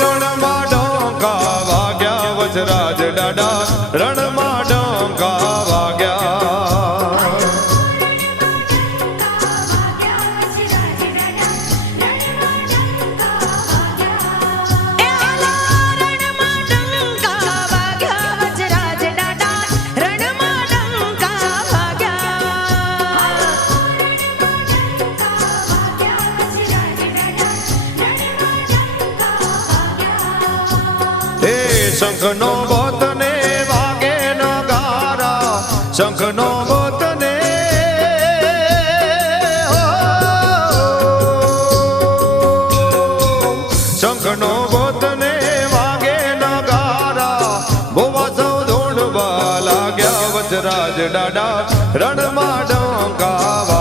રણમાં ડોંકા વાગ્યા વજરાજ દાડા રણમાં ડોંકા વાગ્યા શંખનો બોતને વાગે નગારા શંખનો બોતને શંખનો બોતને વાગે નગારા ગોવા સૌ ધોંડવા લાગ્યા વજરાજ દાડા રણમાં ડોંકા